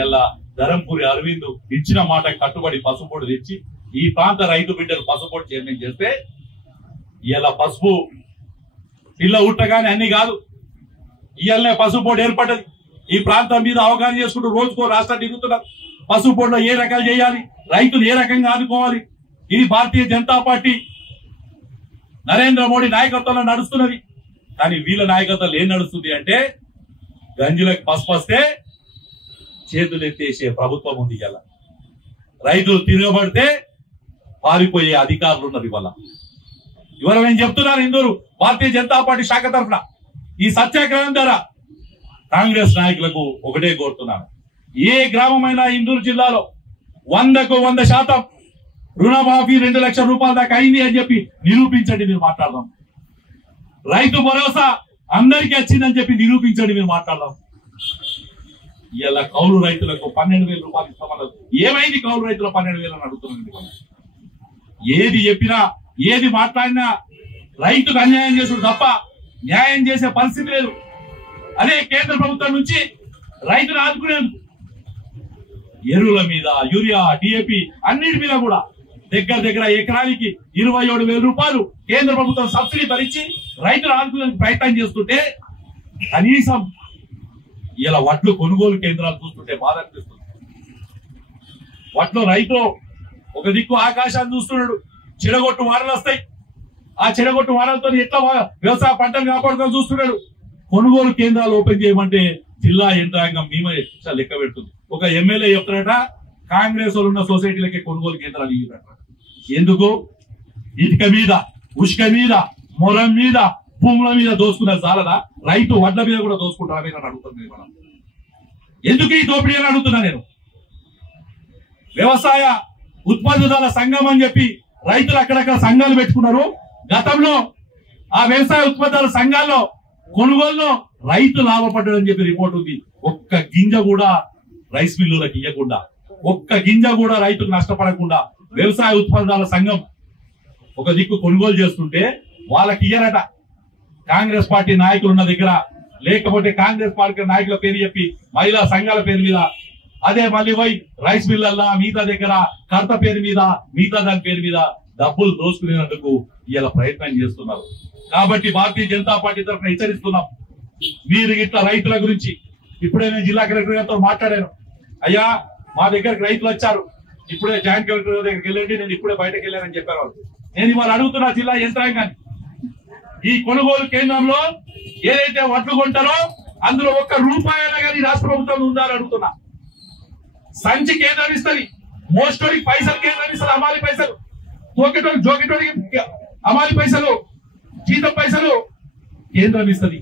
ఇలా ధరంపూరి అరవింద్ ఇచ్చిన మాట కట్టుబడి పసుపోటు తెచ్చి ఈ ప్రాంత రైతు బిడ్డలు పసుపోటు చైర్మన్ చేస్తే ఇలా పసుపు పిల్ల ఉట్టగానే అన్ని కాదు, ఇవాళనే పసుపోటు ఏర్పడ్డది. ఈ ప్రాంతం మీద అవగాహన చేసుకుంటూ రోజుకో రాష్ట్రాన్ని తిరుగుతున్నారు. పసుపోటులో ఏ రకాలు చేయాలి, రైతులు ఏ రకంగా ఆదుకోవాలి, ఇది భారతీయ జనతా పార్టీ నరేంద్ర మోడీ నాయకత్వంలో నడుస్తున్నది. కానీ వీళ్ళ నాయకత్వం ఏం నడుస్తుంది అంటే గంజులకు పసుపు వస్తే చేతులు ఎత్తేసే ప్రభుత్వం ఉంది. ఇవాళ రైతులు తిరగబడితే పారిపోయే అధికారులు ఉన్నది. ఇవాళ నేను చెప్తున్నాను, ఇందూరు భారతీయ జనతా పార్టీ శాఖ తరఫున ఈ సత్యాగ్రహం ద్వారా కాంగ్రెస్ నాయకులకు ఒకటే కోరుతున్నాను, ఏ గ్రామమైనా ఇందూరు జిల్లాలో 100కు 100% రుణమాఫీ 2 లక్షల రూపాయల దాకా అయింది అని చెప్పి నిరూపించండి. మీరు మాట్లాడదాం. రైతు భరోసా అందరికీ వచ్చిందని చెప్పి నిరూపించండి. మీరు మాట్లాడదాం. ఇలా కౌలు రైతులకు 12,000 రూపాయలు ఇస్తామన్నారు. ఏమైంది కౌలు రైతుల 12,000 అని అడుగుతున్నాను. ఏది చెప్పినా ఏది మాట్లాడినా రైతుకు అన్యాయం చేసుడు తప్ప న్యాయం చేసే పరిస్థితి లేదు. అదే కేంద్ర ప్రభుత్వం నుంచి రైతులు ఆదుకునేందుకు ఎరువుల మీద, యూరియా, డిఏపి అన్నిటి మీద కూడా దగ్గర ఎకరానికి 27,000 రూపాయలు కేంద్ర ప్రభుత్వం సబ్సిడీ భరించి రైతులు ఆదుకునేందుకు ప్రయత్నం చేస్తుంటే కనీసం ఇలా వడ్లు కొనుగోలు కేంద్రాలు చూస్తుంటే బాధ అనిపిస్తుంది. వడ్లు రైతు ఒక దిక్కు ఆకాశాన్ని చూస్తున్నాడు, చెడగొట్టు వానలు వస్తాయి. ఆ చెడగొట్టు వానలతో ఎట్లా వ్యవసాయ పంటలు కాపాడుకొని చూస్తున్నాడు. కొనుగోలు కేంద్రాలు ఓపెన్ చేయమంటే జిల్లా యంత్రాంగం మేమే లెక్క పెడుతుంది. ఒక ఎమ్మెల్యే చెప్తారట, కాంగ్రెస్ వాళ్ళు ఉన్న సొసైటీలకే కొనుగోలు కేంద్రాలు ఇవ్వరట. ఎందుకు? ఇటుక మీద, ఉష్క మీద, మొరం మీద, భూముల మీద దోసుకున్న చాలదా? రైతు వడ్ల మీద కూడా దోసుకుంటారని అడుగుతుంది. మనం ఎందుకు ఈ దోపిడీ అని అడుగుతున్నా నేను. వ్యవసాయ ఉత్పత్తిదారుల సంఘం అని చెప్పి రైతులు అక్కడక్కడ సంఘాలు పెట్టుకున్నారు. గతంలో ఆ వ్యవసాయ ఉత్పత్తిదారుల సంఘాల్లో కొనుగోలులో రైతు లాభపడ్డాడని చెప్పి రిపోర్ట్ ఉంది. ఒక్క గింజ కూడా రైస్ మిల్లులకు ఇవ్వకుండా, ఒక్క గింజ కూడా రైతుకు నష్టపడకుండా వ్యవసాయ ఉత్పత్తిదారుల సంఘం ఒక దిక్కు కొనుగోలు చేస్తుంటే వాళ్ళకి ఇయ్యరట. కాంగ్రెస్ పార్టీ నాయకులు ఉన్న దగ్గర, లేకపోతే కాంగ్రెస్ పార్టీ నాయకుల పేరు చెప్పి మహిళా సంఘాల పేరు మీద, అదే మళ్ళీ పోయి రైస్ మిల్లల్లా మిగతా దగ్గర కర్త పేరు మీద, మిగతా దాని పేరు మీద డబ్బులు దోసుకునేందుకు ఇలా ప్రయత్నం చేస్తున్నారు. కాబట్టి భారతీయ జనతా పార్టీ తరఫున హెచ్చరిస్తున్నాం, మీరు ఇట్లా రైతుల గురించి ఇప్పుడే నేను జిల్లా కలెక్టర్ గారితో మాట్లాడాను. అయ్యా, మా దగ్గరకు రైతులు వచ్చారు, ఇప్పుడే జాయింట్ కలెక్టర్ దగ్గరికి వెళ్ళండి, నేను ఇప్పుడే బయటకు వెళ్ళానని చెప్పారు వాళ్ళు. నేను ఇవాళ అడుగుతున్నా జిల్లా యంత్రాంగాన్ని, ఈ కొనుగోలు కేంద్రంలో ఏదైతే వడ్లు కొంటారో అందులో ఒక్క రూపాయల కానీ రాష్ట్ర ప్రభుత్వం ఉందా అని అడుగుతున్నా. సంచి కేంద్రం ఇస్తుంది, మోస్టోడికి పైసలు కేంద్రం ఇస్తుంది, అమాలి పైసలు, జోకెటోడికి అమాలి పైసలు, జీతం పైసలు కేంద్రం ఇస్తుంది,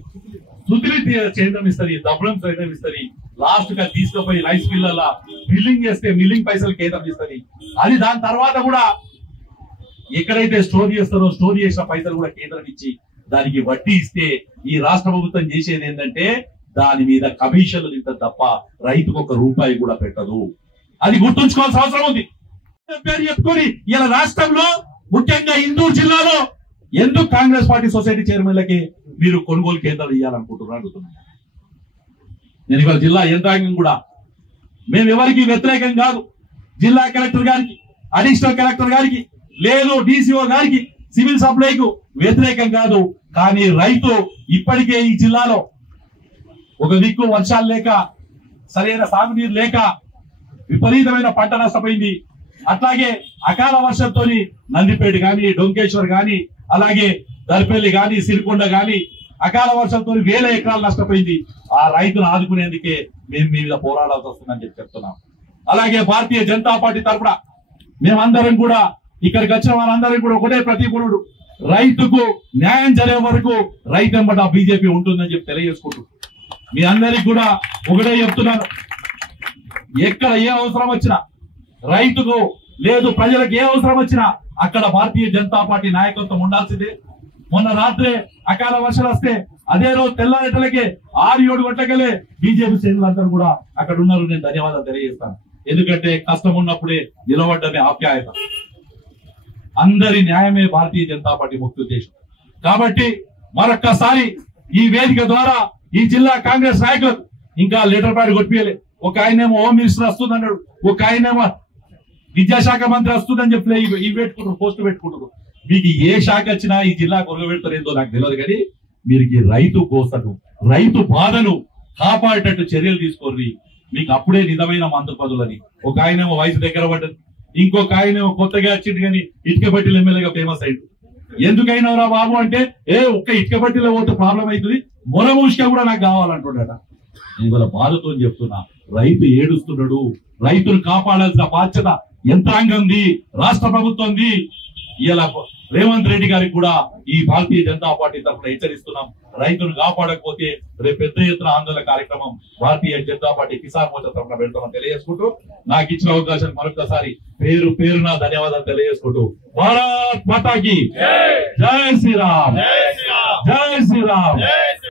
సుతిలి కేంద్రం ఇస్తుంది, దబ్బడం కేంద్రం ఇస్తుంది. లాస్ట్ గా తీసుకుపోయి రైస్ మిల్లల్లా మిల్లింగ్ చేస్తే మిల్లింగ్ పైసలు కేంద్రం ఇస్తుంది. అది దాని తర్వాత కూడా ఎక్కడైతే స్టోర్ చేస్తారో స్టోర్ చేసిన పైసలు కూడా కేంద్రం ఇచ్చి దానికి వడ్డీ ఇస్తే ఈ రాష్ట్ర ప్రభుత్వం చేసేది ఏంటంటే దాని మీద కమిషన్లు తింటది తప్ప రైతుకు ఒక రూపాయి కూడా పెట్టదు. అది గుర్తుంచుకోవాల్సిన అవసరం ఉంది. పేరు చెప్పుకొని ఇలా రాష్ట్రంలో ముఖ్యంగా ఇందూరు జిల్లాలో ఎందుకు కాంగ్రెస్ పార్టీ సొసైటీ చైర్మన్లకి మీరు కొనుగోలు కేంద్రాలు ఇవ్వాలనుకుంటున్నారు అడుగుతున్నాను. నేను ఇవాళ జిల్లా యంత్రాంగం కూడా మేము ఎవరికి వ్యతిరేకం కాదు. జిల్లా కలెక్టర్ గారికి, అడిషనల్ కలెక్టర్ గారికి, లేదు డిసిఓ గారికి, సివిల్ సప్లైకు వ్యతిరేకం కాదు. కానీ రైతు ఇప్పటికే ఈ జిల్లాలో ఒక దిక్కు వర్షాలు లేక, సరైన సాగునీరు లేక విపరీతమైన పంట నష్టపోయింది. అట్లాగే అకాల వర్షంతో నందిపేట గాని, డొంకేశ్వర్ గాని, అలాగే దర్పల్లి గాని, సిరికొండ గాని అకాల వర్షంతో 1000 ఎకరాలు నష్టపోయింది. ఆ రైతును ఆదుకునేందుకే మేము మీ మీద పోరాడాల్సి వస్తుందని చెప్తున్నాం. అలాగే భారతీయ జనతా పార్టీ తరఫున మేమందరం కూడా, ఇక్కడికి వచ్చిన వాళ్ళందరం కూడా ఒకటే ప్రతికూలుడు, రైతుకు న్యాయం జరిగే వరకు రైతు వెంబట బీజేపీ ఉంటుందని చెప్పి తెలియజేసుకుంటూ మీ అందరికి కూడా ఒకటే చెప్తున్నాను, ఎక్కడ ఏ అవసరం వచ్చినా రైతుకు లేదు ప్రజలకు ఏ అవసరం వచ్చినా అక్కడ భారతీయ జనతా పార్టీ నాయకత్వం ఉండాల్సిందే. మొన్న రాత్రే అకాల వర్షాలు వస్తే అదే రోజు తెల్లారెటలకే 6-7 గంటలకెళ్ళే బీజేపీ శ్రేణులందరూ కూడా అక్కడ ఉన్నారు. నేను ధన్యవాదాలు తెలియజేస్తాను. ఎందుకంటే కష్టం ఉన్నప్పుడే నిలబడ్డమే ఆప్యాయత. అందరి న్యాయమే భారతీయ జనతా పార్టీ ముఖ్య ఉద్దేశం. కాబట్టి మరొక్కసారి ఈ వేదిక ద్వారా ఈ జిల్లా కాంగ్రెస్ నాయకులకు ఇంకా లెటర్ ప్యాడ్ కొట్టియలే. ఒక ఆయనేమో హోమ్ మినిస్టర్ వస్తుంది అన్నాడు, ఒక ఆయనేమో విద్యాశాఖ మంత్రి వస్తుందని చెప్పి ఇవి పెట్టుకుంటారు, పోస్టు పెట్టుకుంటారు. మీకు ఏ శాఖ వచ్చినా ఈ జిల్లా కొరగబెడతారు ఏందో నాకు తెలియదు, కానీ మీరు ఈ రైతు కోసను రైతు బాధను కాపాడేటట్టు చర్యలు తీసుకోర్రి. మీకు అప్పుడే నిజమైన మంత్రి పదవులని. ఒక ఆయనేమో వయసు దగ్గర పడ్డది, ఇంకొక ఆయనేమో కొత్తగా వచ్చింది కానీ ఇటుక బట్టీలు ఎమ్మెల్యేగా ఫేమస్ అయింది. ఎందుకైనా బాబు అంటే ఒక్క ఇటుక బట్టీలో పోతే ప్రాబ్లం అవుతుంది, మొరమూషిక కూడా నాకు కావాలంటున్నాడ. ఇవాళ బాధతో చెప్తున్నా, రైతు ఏడుస్తున్నాడు. రైతును కాపాడాల్సిన బాధ్యత యంత్రాంగంది, రాష్ట్ర ప్రభుత్వంది. ఇలా రేవంత్ రెడ్డి గారికి కూడా ఈ భారతీయ జనతా పార్టీ తరఫున హెచ్చరిస్తున్నాం. రైతును కాపాడకపోతే రేపు పెద్ద ఎత్తున ఆందోళన కార్యక్రమం భారతీయ జనతా పార్టీ కిసాన్ మోర్చా తరఫున పెడతామని తెలియజేసుకుంటూ, నాకు ఇచ్చిన అవకాశం మరొకసారి పేరున ధన్యవాదాలు తెలియజేసుకుంటూ, భారత్ మాతాకి జై శ్రీరామ్, జై శ్రీరామ్.